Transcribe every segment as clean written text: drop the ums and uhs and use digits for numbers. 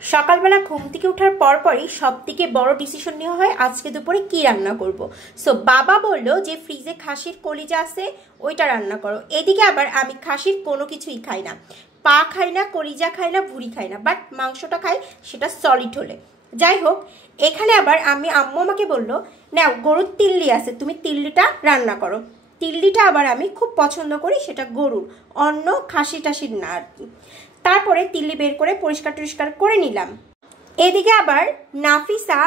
সকালবেলা ঘুম থেকে ওঠার পরপরই সবথেকে বড় ডিসিশন নেওয়া হয় আজকে দুপুরে কি রান্না করব। সো বাবা বলল যে ফ্রিজে খাসির কলিজা আছে, ওইটা রান্না করো। এদিকে আবার আমি খাসির কোনো কিছুই খাই না, পা খাই না, কলিজা খাই না, ভুঁড়ি খাই না, বাট মাংসটা খাই, সেটা সলিড হলে। যাই হোক, এখানে আবার আম্মু আমাকে বললো, নাও গরুর তিল্লি আছে, তুমি তিল্লিটা রান্না করো। তিল্লিটা আবার আমি খুব পছন্দ করি, সেটা গরুর, অন্য খাসি টাসির না আর কি। তারপরে তিল্লি বের করে পরিষ্কার টরিষ্কার করে নিলাম। এদিকে আবার নাফিসা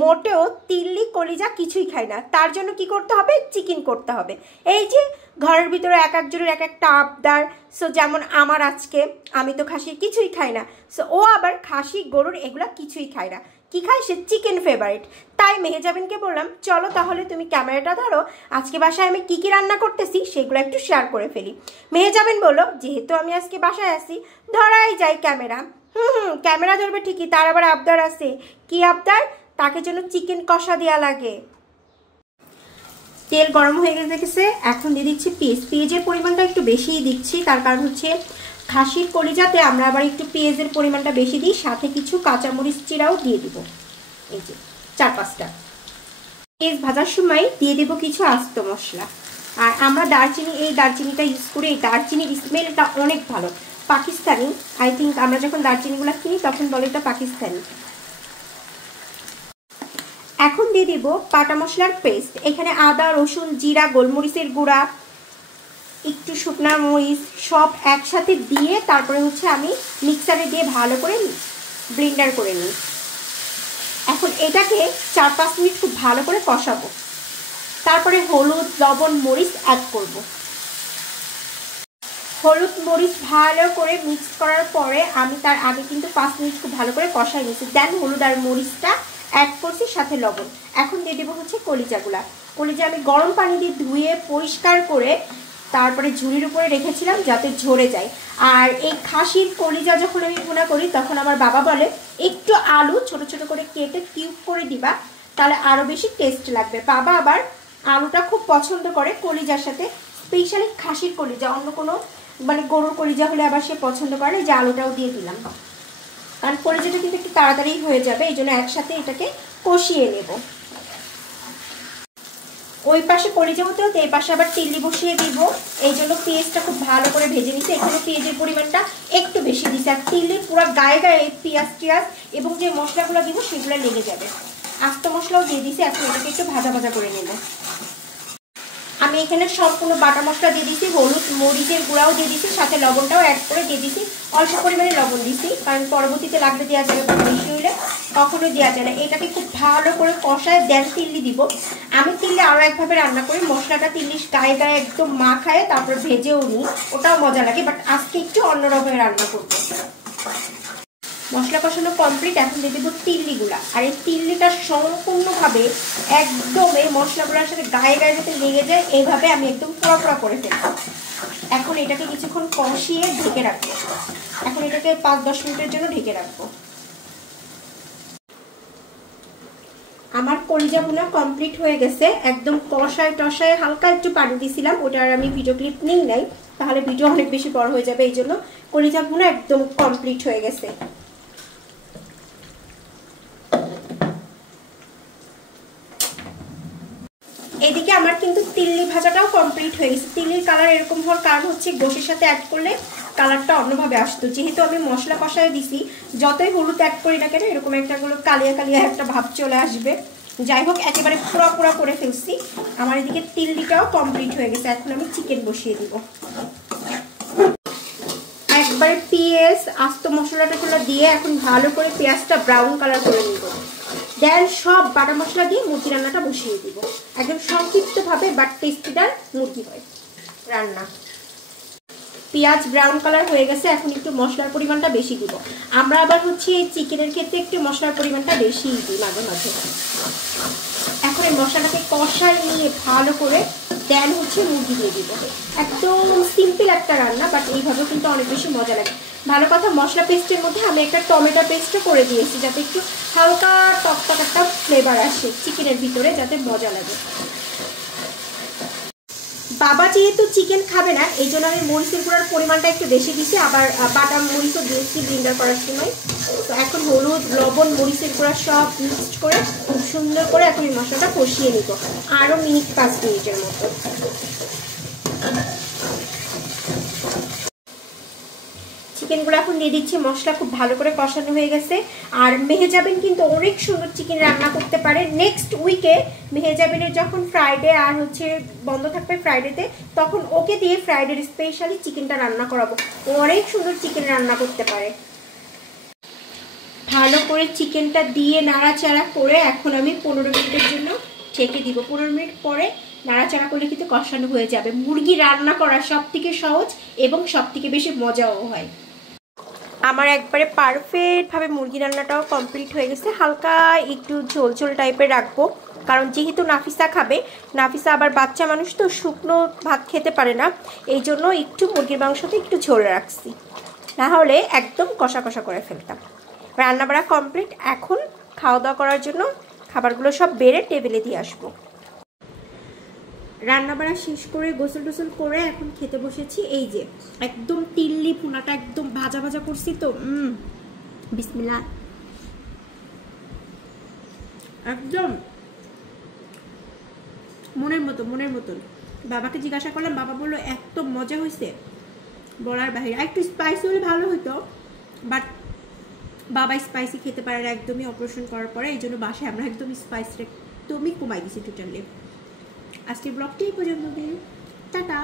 মোটেও তিল্লি কলিজা কিছুই খায় না, তার জন্য কি করতে হবে, চিকেন করতে হবে। এই যে ঘরের ভিতরে এক একজনের এক একটা আবদার। সো যেমন আমার আজকে, আমি তো খাসির কিছুই খাই না, সো ও আবার খাসি গরুর এগুলা কিছুই খায় না, কি খায় সে, চিকেন ফেভারিট। তাই মেহেজাবিনকে বললাম, চলো তাহলে তুমি ক্যামেরাটা ধরো, আজকে বাসায় আমি কি কি রান্না করতেছি সেগুলো একটু শেয়ার করে ফেলি। মেহেজাবিন বললো, যেহেতু আমি আজকে বাসায় আছি, ধরাই যাই ক্যামেরা। ক্যামেরা ধরবে ঠিকই, তার আবার আবদার আছে। কি আবদার? তাকে যেন চিকেন কষা দেওয়া লাগে। তেল গরম হয়ে গেছে, এখন দিয়ে দিচ্ছি পেঁয়াজ। পেঁয়াজের পরিমাণটা একটু বেশিই দিচ্ছি, তার কারণ হচ্ছে খাসির কলিজাতে আমরা আবার একটু পেঁয়াজের পরিমাণটা বেশি দিই, সাথে কিছু কাঁচামরিচ চিরাও দিয়ে দিব, এই যে 4-5টা। পেঁয়াজ ভাজার সময় দিয়ে দেব কিছু আস্ত মশলা। আর আমরা দারচিনি, এই দারচিনিটা ইউজ করি, এই দারচিনির স্মেলটা অনেক ভালো, পাকিস্তানি। আই থিঙ্ক আমরা যখন দারচিনিগুলো কিনি তখন বলে এটা পাকিস্তানি। এখন দিয়ে দেব বাটা মশলার পেস্ট। এখানে আদা, রসুন, জিরা, গোলমরিচের গুঁড়া, একটু শুকনা মরিচ সব একসাথে দিয়ে তারপরে হচ্ছে আমি মিক্সারে দিয়ে ভালো করে ব্লেন্ডার করে নিই। এখন এটাকে 4-5 মিনিট খুব ভালো করে কষাবো। তারপরে হলুদ, লবণ, মরিচ অ্যাড করব। হলুদ মরিচ ভালো করে মিক্স করার পরে আমি তার আগে কিন্তু 5 মিনিট খুব ভালো করে কষাই নিয়েছি, দেন হলুদ আর মরিচটা অ্যাড করছি, সাথে লবণ। এখন দিয়ে দেবো হচ্ছে কলিজাগুলা। কলিজা আমি গরম পানি দিয়ে ধুয়ে পরিষ্কার করে তারপরে ঝুড়ির উপরে রেখেছিলাম যাতে ঝরে যায়। আর এই খাসির কলিজা যখন আমি ভুনা করি তখন আমার বাবা বলে, একটু আলু ছোট ছোট করে কেটে কিউব করে দিবা, তাহলে আরও বেশি টেস্ট লাগবে। বাবা আবার আলুটা খুব পছন্দ করে কলিজার সাথে, স্পেশালি খাসির কলিজা, অন্য কোনো মানে গরুর কলিজা হলে আবার সে পছন্দ করে। যে আলুটাও দিয়ে দিলাম, কারণ কলিজাটা কিন্তু একটু তাড়াতাড়ি হয়ে যাবে, এই জন্য একসাথে এটাকে কষিয়ে নেব। ওই পাশে কলিজা হতে হতে এই পাশে আবার তিল্লি বসিয়ে দিব, এই জন্য পেঁয়াজটা খুব ভালো করে ভেজে নিতে। এখানে পেঁয়াজের পরিমাণটা একটু বেশি দিচ্ছে, আর তিল্লি পুরো গায়ে গায়ে পেঁয়াজ টিয়াজ এবং যে মশলাগুলো দিব সেগুলো লেগে যাবে। আস্ত মশলাও দিয়ে দিছি, এখন এটাকে একটু ভাজা ভাজা করে নেব। আমি এখানে সম্পূর্ণ বাটা মশলা দিয়ে দিছি, হলুদ মরিচের গুঁড়াও দিয়ে দিছি, সাথে লবণটাও অ্যাড করে দিয়ে দিছি। অল্প পরিমাণে লবণ দিছি, কারণ পরবর্তীতে লাগবে দেওয়া যাবে, বেশি হইলে কখনোই দেওয়া যায় না। এটাকে খুব ভালো করে কষায় দেন তিল্লি দিব। আমি তিল্লি আরও একভাবে রান্না করি, মশলাটা তিল্লির গায়ে গায়ে একদম মাখায় তারপর ভেজেও নিই, ওটাও মজা লাগে, বাট আজকে একটু অন্যরকম রান্না করবো। মশলা কষানো কমপ্লিট, এখন দিয়ে দেবো তিল্লিগুলা। আর এই তিল্লিটা সম্পূর্ণভাবে একদম এই মশলাগুলোর সাথে গায়ে গায়ে যাতে লেগে যায়, এইভাবে আমি একদম পোড়া পোড়া করে ফেলবো। এখন এটাকে কিছুক্ষণ কষিয়ে ঢেকে রাখবো। এখন এটাকে 5-10 মিনিটের জন্য ঢেকে রাখবো। আমার কলিজা ভুনা কমপ্লিট হয়ে গেছে, একদম কষায় টষায় হালকা একটু পানি দিয়েছিলাম, ওটার আমি ভিডিও ক্লিপ নিই নাই, তাহলে ভিডিও অনেক বেশি বড় হয়ে যাবে, এই জন্য কলিজা ভুনা একদম কমপ্লিট হয়ে গেছে। এদিকে আমার কিন্তু তিল্লি ভাজাটাও কমপ্লিট হয়ে গেছে। তিল্লির কালার এরকম হওয়ার কারণ হচ্ছে গোশের সাথে অ্যাড করলে কালারটা অন্যভাবে আসতো, যেহেতু আমি মশলা কষায় দিছি, যতই হলুদ অ্যাড করি না কেন এরকম একটা কালিয়া কালিয়া একটা ভাব চলে আসবে। যাই হোক, একেবারে পুরো পুরো করে ফেলছি। আমার এদিকে তিল্লিটাও কমপ্লিট হয়ে গেছে, এখন আমি চিকেন বসিয়ে দিব। একবারে পেঁয়াজ আস্ত মশলাটা দিয়ে এখন ভালো করে পেঁয়াজটা ব্রাউন কালার করে নিব, দেন সব বাটা মশলা দিয়ে মুরগি রান্নাটা বসিয়ে দিব। একদম সংক্ষিপ্তভাবে বাট টেস্টিদার মুরগি হয় রান্না। পেঁয়াজ ব্রাউন কালার হয়ে গেছে, এখন একটু মশলার পরিমাণটা বেশি দিব। আমরা আবার হচ্ছে এই চিকেনের ক্ষেত্রে একটু মশলার পরিমাণটা বেশি দিই মাঝে মাঝে। এখন এই মশলাটাকে কষায় নিয়ে ভালো করে দেন হচ্ছে মুরগি দিয়ে দিব। একদম সিম্পল একটা রান্না, বাট এইভাবে কিন্তু অনেক বেশি মজা লাগে। ভালো কথা, মশলা পেস্টের মধ্যে আমি একটা টমেটো পেস্টও করে দিয়েছি, যাতে একটু হালকা টকটক একটা ফ্লেভার আসে চিকেনের ভিতরে, যাতে মজা লাগে। বাবা যেহেতু চিকেন খাবে না, এই জন্য আমি মরিচের গুঁড়ার পরিমাণটা একটু বেশি দিছি, আবার বাটা মরিচও দিয়েছি ব্লেন্ডার করার সময়। তো এখন হলুদ, লবণ, মরিচের গুঁড়া সব মিক্সড করে খুব সুন্দর করে এখন এই মশলাটা কষিয়ে নিব আরও মিনিট 5 মিনিটের মতো। চিকেনগুলো এখন দিয়ে দিচ্ছি, মশলা খুব ভালো করে কষানো হয়ে গেছে। আর মেহেজাবিন কিন্তু অনেক সুন্দর চিকেন রান্না করতে পারে। নেক্সট উইকে মেহেজাবিনের যখন ফ্রাইডে আর হচ্ছে বন্ধ থাকবে ফ্রাইডেতে, তখন ওকে দিয়ে ফ্রাইডের স্পেশালি চিকেনটা রান্না করাবো। অনেক সুন্দর চিকেন রান্না করতে পারে। ভালো করে চিকেনটা দিয়ে নাড়াচাড়া করে এখন আমি 15 মিনিটের জন্য ঢেকে দিব। 15 মিনিট পরে নাড়াচাড়া করলে কিন্তু কষানো হয়ে যাবে। মুরগি রান্না করা সব থেকে সহজ এবং সব থেকে বেশি মজাও হয়। আমার একবারে পারফেক্টভাবে মুরগি রান্নাটাও কমপ্লিট হয়ে গেছে। হালকা একটু ঝোল ঝোল টাইপের রাখবো, কারণ যেহেতু নাফিসা খাবে, নাফিসা আবার বাচ্চা মানুষ তো শুকনো ভাত খেতে পারে না, এই জন্য একটু মুরগির মাংসতে একটু ঝোল রাখছি, না হলে একদম কষা কষা করে ফেলতাম। রান্নাবাড়া কমপ্লিট, এখন খাওয়া দাওয়া করার জন্য খাবারগুলো সব বেড়ে টেবিলে দিয়ে আসবো। রান্নাবাড়া শেষ করে গোসল টোসল করে এখন খেতে বসেছি। এই যে একদম তিল্লি ভুনাটা একদম ভাজা ভাজা করছি তো, বিসমিল্লাহ, একদম মনের মতো মনের মতন। বাবাকে জিজ্ঞাসা করলাম, বাবা বললো এত মজা হয়েছে বলার বাহিরে। একটু স্পাইসি হলে ভালো হতো, বাট বাবা স্পাইসি খেতে পারে না একদমই, অপারেশন করার পরে, এই জন্য বাসায় আমরা একদম স্পাইসটা একদমই কমাই দিছি টোটালি। আজকের ব্লগটি এই পর্যন্ত, টাটা।